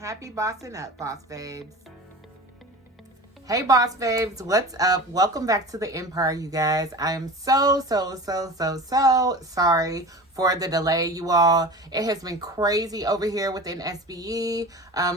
Happy bossing up, boss babes. Hey, boss babes, what's up? Welcome back to the Empire, you guys. I am so sorry for the delay, you all. It has been crazy over here within SBE,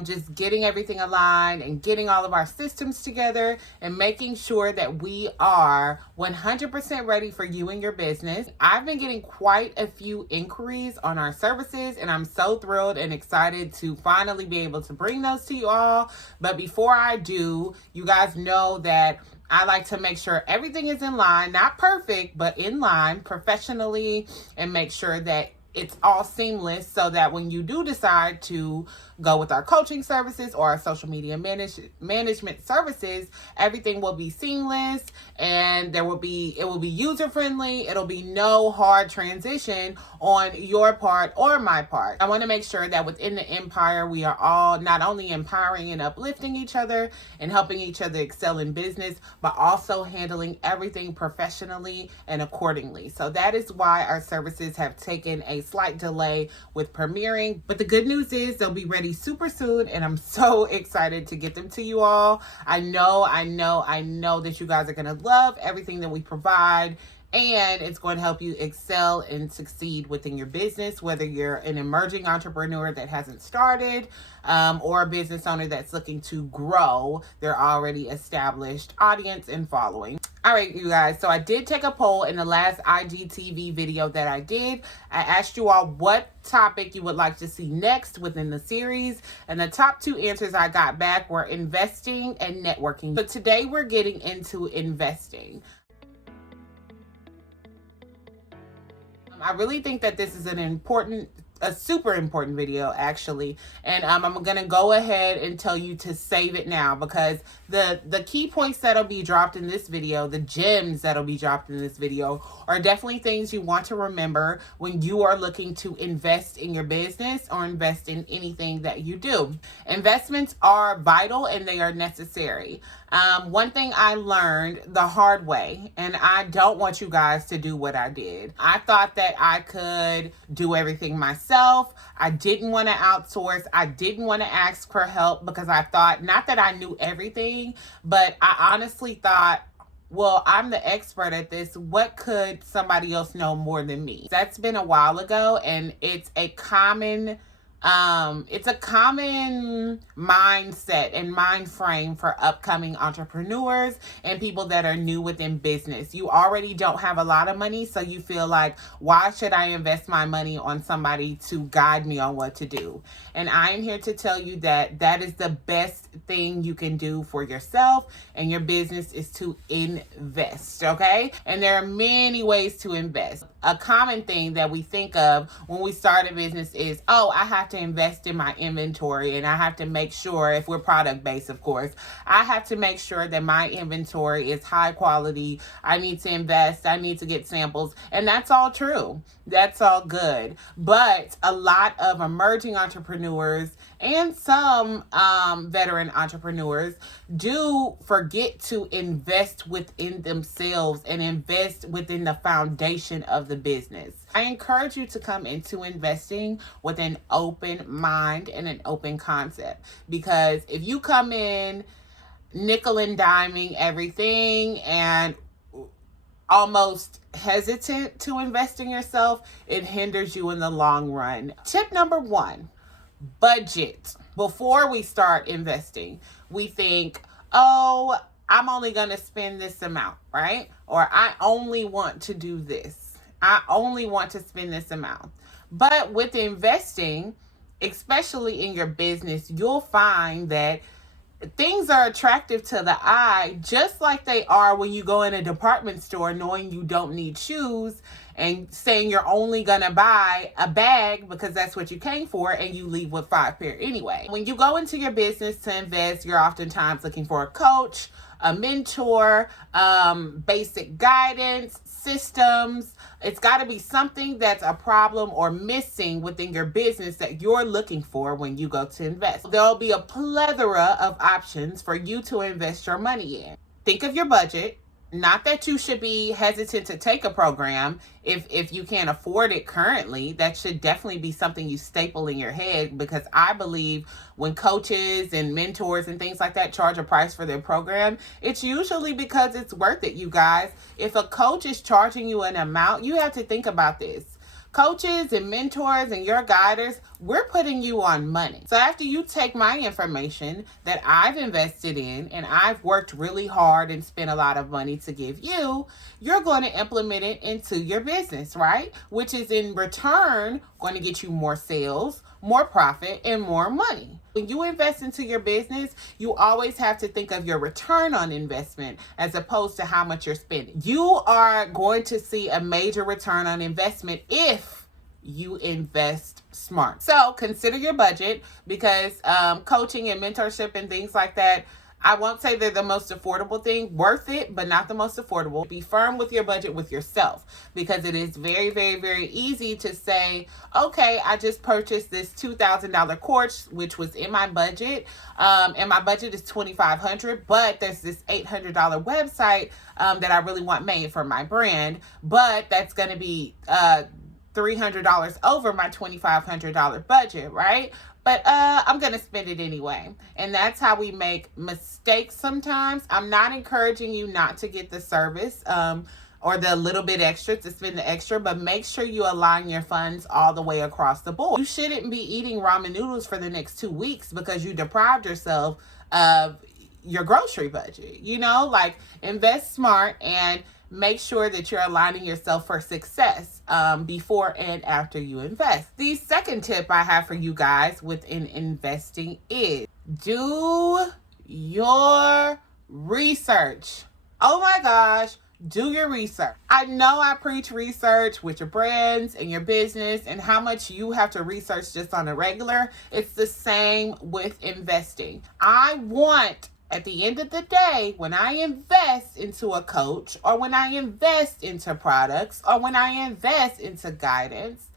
just getting everything aligned and getting all of our systems together and making sure that we are 100% ready for you and your business. I've been getting quite a few inquiries on our services, and I'm so thrilled and excited to finally be able to bring those to you all. But before I do, you guys know that I like to make sure everything is in line, not perfect, but in line professionally, and make sure that it's all seamless so that when you do decide to go with our coaching services or our social media management services, everything will be seamless and it will be user friendly. It'll be no hard transition on your part or my part. I want to make sure that within the Empire, we are all not only empowering and uplifting each other and helping each other excel in business, but also handling everything professionally and accordingly. So that is why our services have taken a slight delay with premiering, but the good news is they'll be ready super soon, and I'm so excited to get them to you all. I know that you guys are going to love everything that we provide, and it's going to help you excel and succeed within your business, whether you're an emerging entrepreneur that hasn't started, or a business owner that's looking to grow their already established audience and following. All right, you guys, so I did take a poll in the last IGTV video that I did. I asked you all what topic you would like to see next within the series, and the top two answers I got back were investing and networking. So today we're getting into investing. I really think that this is a super important video, actually, and I'm gonna go ahead and tell you to save it now, because the key points that'll be dropped in this video, the gems that'll be dropped in this video, are definitely things you want to remember when you are looking to invest in your business or invest in anything that you do. Investments are vital and they are necessary. One thing I learned the hard way, and I don't want you guys to do what I did. I thought that I could do everything myself. I didn't want to outsource. I didn't want to ask for help, because I thought, not that I knew everything, but I honestly thought, well, I'm the expert at this. What could somebody else know more than me? That's been a while ago, and it's a common mindset and mind frame for upcoming entrepreneurs and people that are new within business. You already don't have a lot of money, so you feel like, why should I invest my money on somebody to guide me on what to do? And I am here to tell you that that is the best thing you can do for yourself and your business, is to invest, okay? And there are many ways to invest. A common thing that we think of when we start a business is, oh, I have to invest in my inventory, and I have to make sure, if we're product based, of course, I have to make sure that my inventory is high quality. I need to invest. I need to get samples. And that's all true. That's all good. But a lot of emerging entrepreneurs and some veteran entrepreneurs do forget to invest within themselves and invest within the foundation of the business. I encourage you to come into investing with an open mind and an open concept, because if you come in nickel and diming everything and almost hesitant to invest in yourself, it hinders you in the long run. Tip number 1, budget. Before we start investing, we think, oh, I'm only going to spend this amount, right? Or I only want to do this. I only want to spend this amount. But with investing, especially in your business, you'll find that things are attractive to the eye, just like they are when you go in a department store knowing you don't need shoes and saying you're only gonna buy a bag because that's what you came for, and you leave with 5 pair anyway. When you go into your business to invest, you're oftentimes looking for a coach, a mentor, basic guidance, systems. It's got to be something that's a problem or missing within your business that you're looking for when you go to invest. There'll be a plethora of options for you to invest your money in. Think of your budget. Not that you should be hesitant to take a program if you can't afford it currently. That should definitely be something you staple in your head, because I believe when coaches and mentors and things like that charge a price for their program, it's usually because it's worth it, you guys. If a coach is charging you an amount, you have to think about this. Coaches and mentors and your guiders, we're putting you on money. So after you take my information that I've invested in and I've worked really hard and spent a lot of money to give you, you're going to implement it into your business, right? Which is in return going to get you more sales, more profit, and more money. When you invest into your business, you always have to think of your return on investment as opposed to how much you're spending. You are going to see a major return on investment if you invest smart. So consider your budget, because coaching and mentorship and things like that, I won't say they're the most affordable thing. Worth it, but not the most affordable. Be firm with your budget with yourself, because it is very, very, very easy to say, okay, I just purchased this $2,000 course, which was in my budget, and my budget is $2,500, but there's this $800 website that I really want made for my brand, but that's going to be $300 over my $2,500 budget, right? But I'm going to spend it anyway. And that's how we make mistakes sometimes. I'm not encouraging you not to get the service or the little bit extra, to spend the extra, but make sure you align your funds all the way across the board. You shouldn't be eating ramen noodles for the next 2 weeks because you deprived yourself of your grocery budget. You know, like, invest smart and make sure that you're aligning yourself for success before and after you invest. The second tip I have for you guys within investing is do your research. Oh my gosh, do your research. I know I preach research with your brands and your business and how much you have to research just on a regular. It's the same with investing. I want, at the end of the day, when I invest into a coach, or when I invest into products, or when I invest into guidance,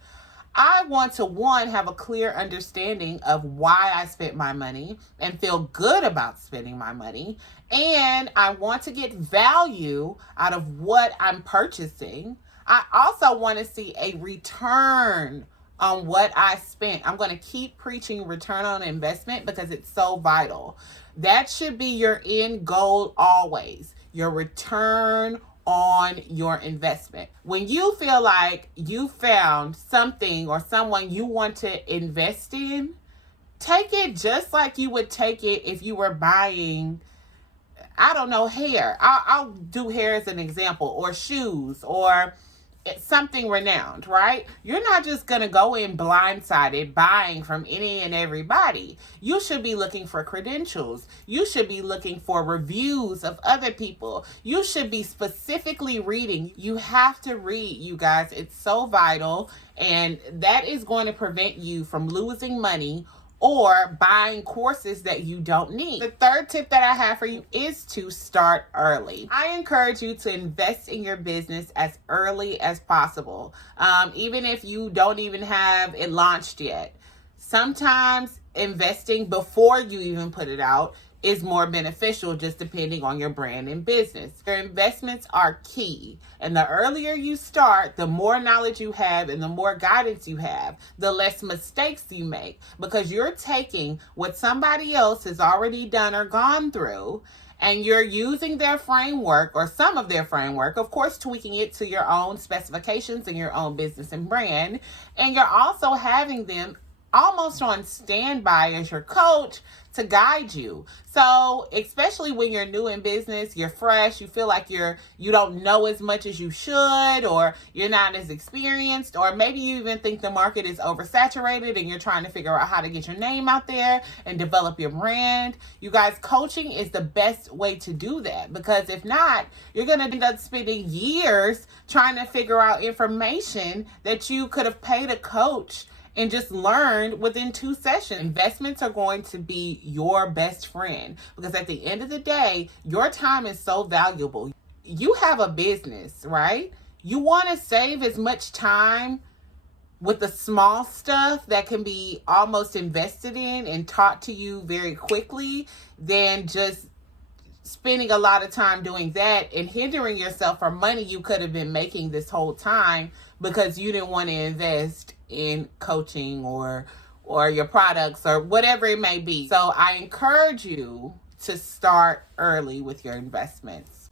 I want to, one, have a clear understanding of why I spent my money and feel good about spending my money. And I want to get value out of what I'm purchasing. I also want to see a return on what I spent. I'm going to keep preaching return on investment because it's so vital. That should be your end goal always, your return on your investment. When you feel like you found something or someone you want to invest in, take it just like you would take it if you were buying, I don't know, hair. I'll do hair as an example, or shoes, or something renowned, right? You're not just going to go in blindsided buying from any and everybody. You should be looking for credentials. You should be looking for reviews of other people. You should be specifically reading. You have to read, you guys. It's so vital, and that is going to prevent you from losing money or buying courses that you don't need. The third tip that I have for you is to start early. I encourage you to invest in your business as early as possible, even if you don't even have it launched yet. Sometimes investing before you even put it out is more beneficial, just depending on your brand and business. Your investments are key. And the earlier you start, the more knowledge you have and the more guidance you have, the less mistakes you make, because you're taking what somebody else has already done or gone through, and you're using their framework or some of their framework, of course, tweaking it to your own specifications and your own business and brand. And you're also having them almost on standby as your coach to guide you. So especially when you're new in business, you're fresh, you feel like you don't know as much as you should, or you're not as experienced, or maybe you even think the market is oversaturated and you're trying to figure out how to get your name out there and develop your brand. You guys, coaching is the best way to do that, because if not, you're going to end up spending years trying to figure out information that you could have paid a coach and just learned within 2 sessions. Investments are going to be your best friend, because at the end of the day, your time is so valuable. You have a business, right? You want to save as much time with the small stuff that can be almost invested in and taught to you very quickly than just spending a lot of time doing that and hindering yourself from money you could have been making this whole time because you didn't want to invest in coaching or your products or whatever it may be. So I encourage you to start early with your investments.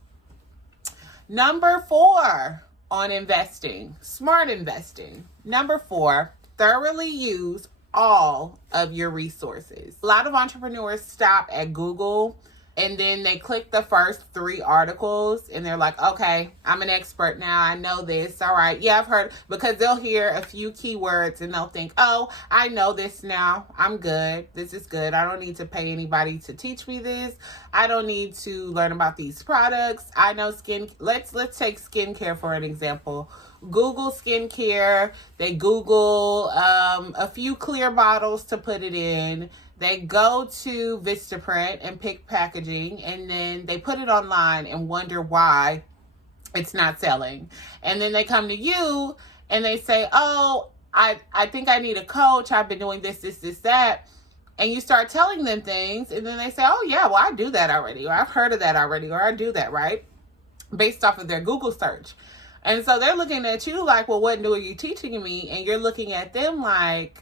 Number 4 on investing, smart investing. Number 4, thoroughly use all of your resources. A lot of entrepreneurs stop at Google and then they click the first 3 articles and they're like, okay, I'm an expert now. I know this. All right. Yeah, I've heard, because they'll hear a few keywords and they'll think, oh, I know this now. I'm good. This is good. I don't need to pay anybody to teach me this. I don't need to learn about these products. I know skin. Let's take skincare for an example. Google skincare. They Google a few clear bottles to put it in. They go to Vistaprint and pick packaging, and then they put it online and wonder why it's not selling. And then they come to you and they say, oh, I think I need a coach. I've been doing this, that. And you start telling them things, and then they say, oh, yeah, well, I do that already, or I've heard of that already, or I do that, right? Based off of their Google search. And so they're looking at you like, well, what new are you teaching me? And you're looking at them like,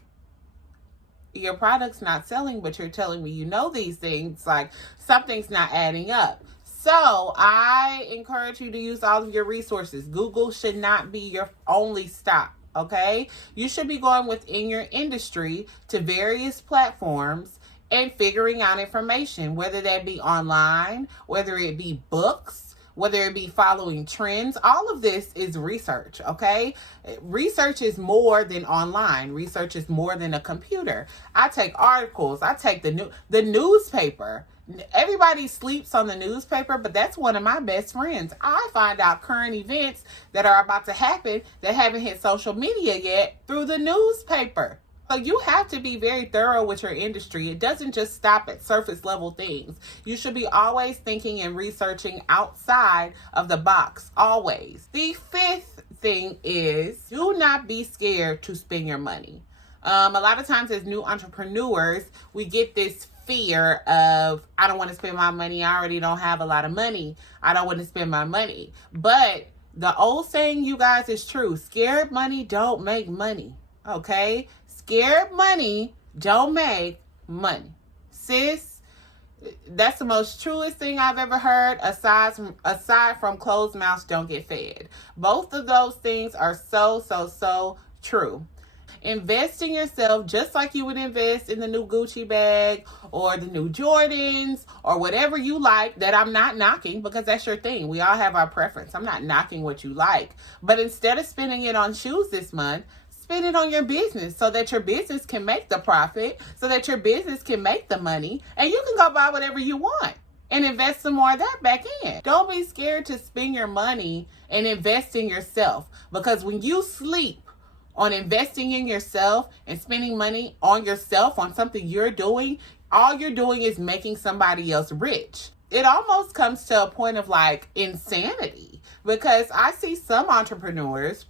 your product's not selling, but you're telling me you know these things. Like, something's not adding up. So I encourage you to use all of your resources. Google should not be your only stop, okay? You should be going within your industry to various platforms and figuring out information, whether that be online, whether it be books, whether it be following trends. All of this is research, okay? Research is more than online. Research is more than a computer. I take articles. I take the newspaper. Everybody sleeps on the newspaper, but that's one of my best friends. I find out current events that are about to happen that haven't hit social media yet through the newspaper. So you have to be very thorough with your industry. It doesn't just stop at surface level things. You should be always thinking and researching outside of the box, always. The 5th thing is, do not be scared to spend your money. A lot of times as new entrepreneurs, we get this fear of, I don't want to spend my money. I already don't have a lot of money. I don't want to spend my money. But the old saying, you guys, is true. Scared money don't make money. Okay? Scared money don't make money. Sis, that's the most truest thing I've ever heard, aside from closed mouths don't get fed. Both of those things are so true. Invest in yourself just like you would invest in the new Gucci bag or the new Jordans or whatever you like, that I'm not knocking, because that's your thing. We all have our preference. I'm not knocking what you like. But instead of spending it on shoes this month, spend it on your business so that your business can make the profit, so that your business can make the money, and you can go buy whatever you want and invest some more of that back in. Don't be scared to spend your money and invest in yourself, because when you sleep on investing in yourself and spending money on yourself, on something you're doing, all you're doing is making somebody else rich. It almost comes to a point of like insanity, because I see some entrepreneurs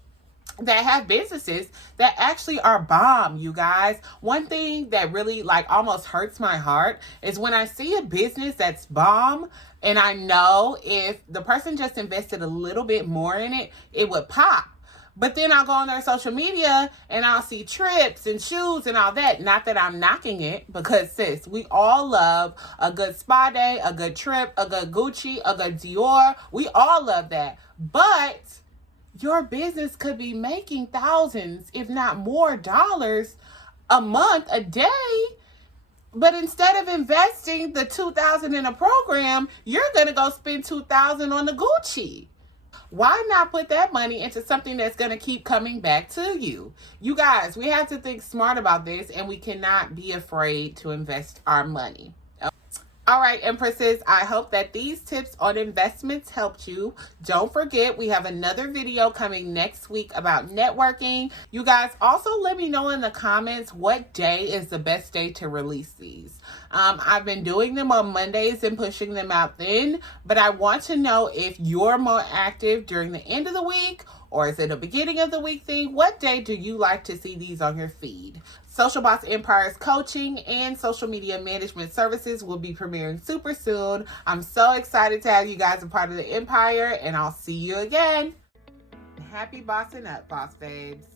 that have businesses that actually are bomb, you guys. One thing that really like almost hurts my heart is when I see a business that's bomb, and I know if the person just invested a little bit more in it, it would pop. But then I'll go on their social media and I'll see trips and shoes and all that. Not that I'm knocking it, because sis, we all love a good spa day, a good trip, a good Gucci, a good Dior. We all love that. But your business could be making thousands, if not more, dollars a month, a day. But instead of investing the $2,000 in a program, you're going to go spend $2,000 on the Gucci. Why not put that money into something that's going to keep coming back to you? You guys, we have to think smart about this, and we cannot be afraid to invest our money. All right, Empresses, I hope that these tips on investments helped you. Don't forget, we have another video coming next week about networking. You guys, also let me know in the comments what day is the best day to release these. I've been doing them on Mondays and pushing them out then, but I want to know if you're more active during the end of the week, or is it a beginning of the week thing? What day do you like to see these on your feed? Social Boss Empire's coaching and social media management services will be premiering super soon. I'm so excited to have you guys a part of the empire, and I'll see you again. Happy bossing up, boss babes.